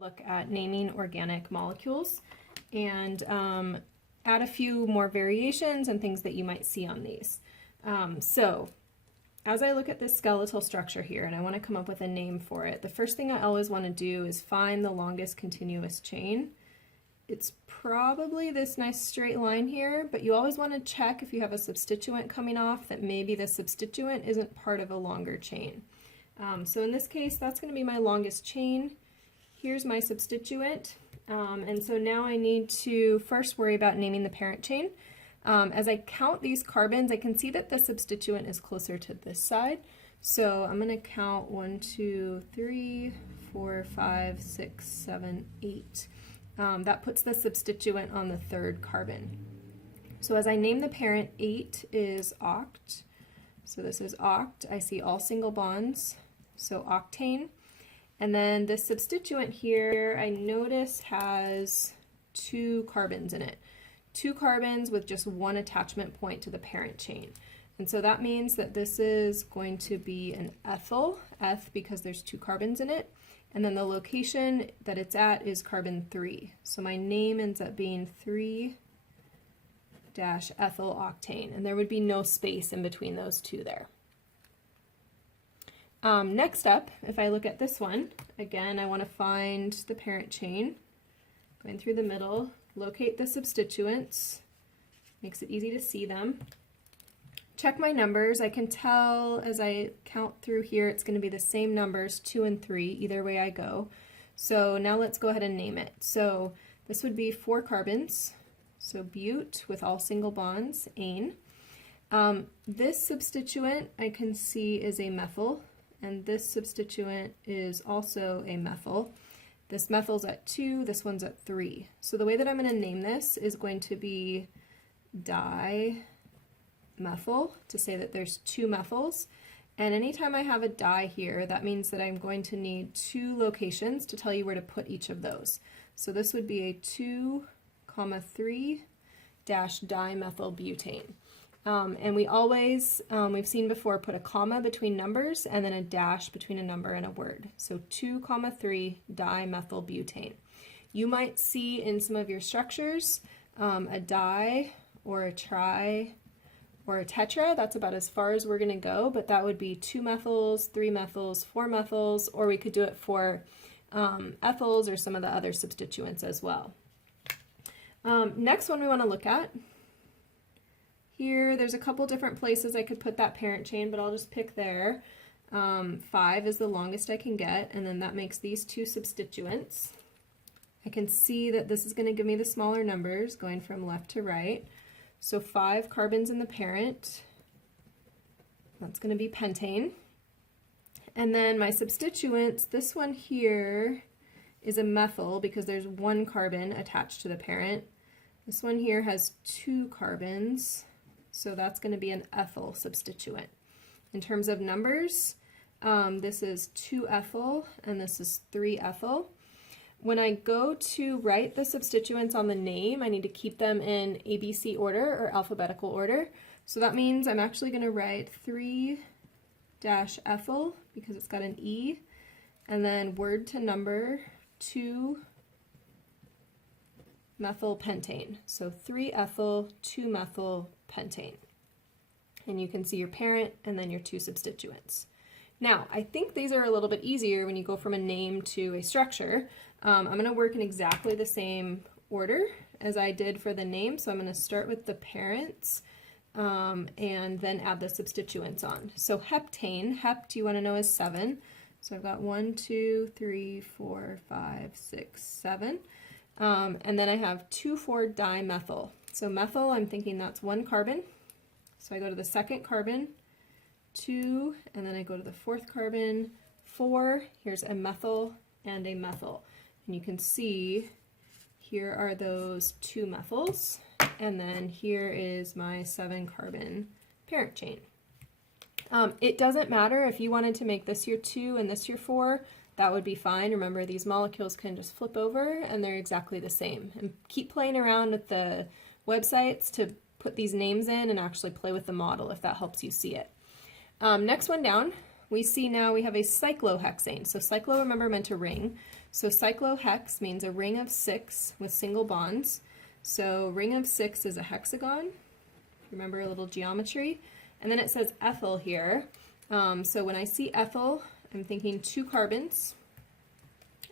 Look at naming organic molecules and add a few more variations and things that you might see on these. So as I look at this skeletal structure here and I want to come up with a name for it, the first thing I always want to do is find the longest continuous chain. It's probably this nice straight line here, but you always want to check if you have a substituent coming off that maybe the substituent isn't part of a longer chain. So in this case, that's going to be my longest chain. Here's my substituent, and so now I need to first worry about naming the parent chain. As I count these carbons, I can see that the substituent is closer to this side. So I'm going to count 1, 2, 3, 4, 5, 6, 7, 8. That puts the substituent on the third carbon. So as I name the parent, 8 is oct. So this is oct. I see all single bonds, so octane. And then the substituent here, I notice has 2 carbons in it. 2 carbons with just 1 attachment point to the parent chain. And so that means that this is going to be an ethyl, eth because there's 2 carbons in it. And then the location that it's at is carbon 3. So my name ends up being 3-ethyl octane. And there would be no space in between those 2 there. Next up, if I look at this one, again, I want to find the parent chain, going through the middle, locate the substituents, makes it easy to see them. Check my numbers. I can tell as I count through here, it's going to be the same numbers, 2 and 3, either way I go. So now let's go ahead and name it. So this would be 4 carbons, so bute with all single bonds, ane. This substituent I can see is a methyl. And this substituent is also a methyl. This methyl's at 2, this one's at 3. So the way that I'm going to name this is going to be dimethyl, to say that there's 2 methyls. And anytime I have a di here, that means that I'm going to need 2 locations to tell you where to put each of those. So this would be a 2, 3-dimethylbutane. And we always, we've seen before, put a comma between numbers and then a dash between a number and a word. So 2, 3-dimethylbutane. You might see in some of your structures a di or a tri or a tetra. That's about as far as we're going to go, but that would be 2 methyls, 3 methyls, 4 methyls, or we could do it for ethyls or some of the other substituents as well. Next one we want to look at. Here, there's a couple different places I could put that parent chain, but I'll just pick there. 5 is the longest I can get, and then that makes these 2 substituents. I can see that this is going to give me the smaller numbers going from left to right. So 5 carbons in the parent. That's going to be pentane. And then my substituents, this one here is a methyl because there's 1 carbon attached to the parent. This one here has 2 carbons. So that's going to be an ethyl substituent. In terms of numbers, this is 2 ethyl and this is 3 ethyl. When I go to write the substituents on the name, I need to keep them in ABC order or alphabetical order. So that means I'm actually going to write 3-ethyl because it's got an E, and then word to number 2-methylpentane. So 3-ethyl, 2-methylpentane. And you can see your parent and then your 2 substituents. Now, I think these are a little bit easier when you go from a name to a structure. I'm going to work in exactly the same order as I did for the name. So I'm going to start with the parents and then add the substituents on. So heptane, hept you want to know is 7. So I've got 1, 2, 3, 4, 5, 6, 7. And then I have 2,4-dimethyl. So methyl, I'm thinking that's 1 carbon. So I go to the second carbon, 2, and then I go to the 4th carbon, 4. Here's a methyl and a methyl. And you can see here are those 2 methyls, and then here is my 7 carbon parent chain. It doesn't matter if you wanted to make this your 2 and this your 4, that would be fine. Remember, these molecules can just flip over and they're exactly the same. And keep playing around with the websites to put these names in and actually play with the model if that helps you see it. Next one down, we see now we have a cyclohexane. So cyclo, remember, meant a ring. So cyclohex means a ring of 6 with single bonds. So ring of 6 is a hexagon. Remember a little geometry. And then it says ethyl here. So when I see ethyl, I'm thinking 2 carbons,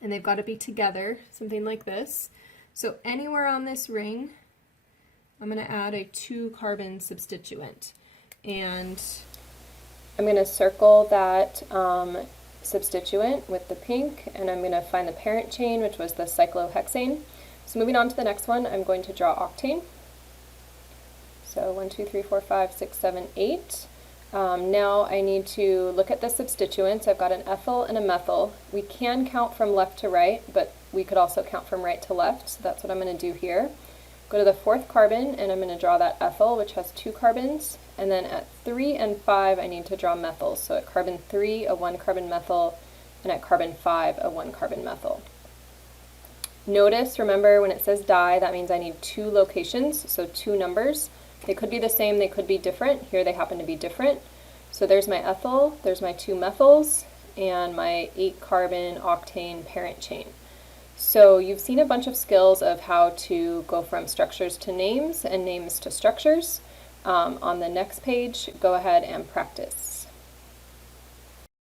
and they've got to be together, something like this. So anywhere on this ring, I'm going to add a 2 carbon substituent. And I'm going to circle that substituent with the pink, and I'm going to find the parent chain, which was the cyclohexane. So moving on to the next one, I'm going to draw octane. So 1, 2, 3, 4, 5, 6, 7, 8. Now I need to look at the substituents. I've got an ethyl and a methyl. We can count from left to right, but we could also count from right to left, so that's what I'm going to do here. Go to the 4th carbon, and I'm going to draw that ethyl, which has 2 carbons, and then at 3 and 5 I need to draw methyls. So at carbon 3, a 1 carbon methyl, and at carbon 5, a 1 carbon methyl. Notice, remember, when it says di, that means I need 2 locations, so 2 numbers. They could be the same, they could be different. Here they happen to be different. So there's my ethyl, there's my 2 methyls, and my 8 carbon octane parent chain. So you've seen a bunch of skills of how to go from structures to names and names to structures. On the next page, go ahead and practice.